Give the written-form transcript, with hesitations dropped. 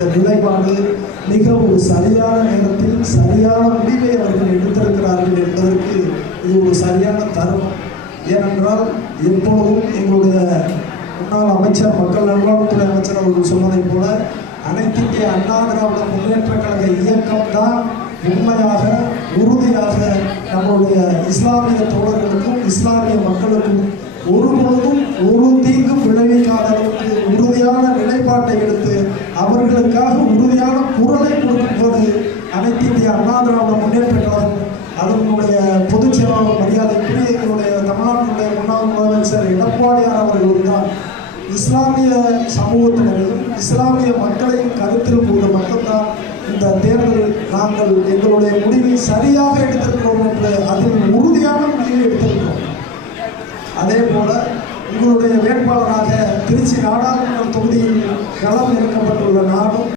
நிலைப்பாடு மிக ஒரு சரியான நேரத்தில் சரியான முடிவை அவர்கள் எடுத்திருக்கிறார்கள் என்பதற்கு இது ஒரு சரியான தருணம். ஏனென்றால் எப்போதும் எங்களுடைய முன்னாள் அமைச்சர் மக்கள் நல்வாழ்வுத்துறை அமைச்சர் அவர்கள் சொன்னதைப் போல அனைத்து இந்திய அண்ணா திராவிட முன்னேற்ற கழக இயக்கம்தான் உண்மையாக உறுதியாக நம்முடைய இஸ்லாமிய தோழர்களுக்கும் இஸ்லாமிய மக்களுக்கும் ஒருபொழுதும் ஒரு தீங்கும் விளைவிக்காத அளவுக்கு உறுதியான நிலைப்பாட்டை எடுத்து அவர்களுக்காக உறுதியான குரலை கொடுக்கும்போது அனைத்து இந்திய அண்ணா திராவிட முன்னேற்ற கழகம் அதனுடைய பொதுச் செயலாளர் மரியாதைக்குரிய எங்களுடைய தமிழ்நாட்டினுடைய முன்னாள் முதலமைச்சர் எடப்பாடியார் அவர்கள் தான் இஸ்லாமிய சமூகத்தினரையும் இஸ்லாமிய மக்களையும் கருத்தில் கொண்டு மட்டும்தான் இந்த தேர்தலில் நாங்கள் எங்களுடைய முடிவை சரியாக எடுத்திருக்கிறோம் என்று அதில் உறுதியான முடிவை எடுத்திருக்கிறோம். அதே போல உங்களுடைய வேட்பாளராக திருச்சி நாடாளுமன்ற தொகுதியில் களம் இறக்கப்பட்டுள்ள நானும்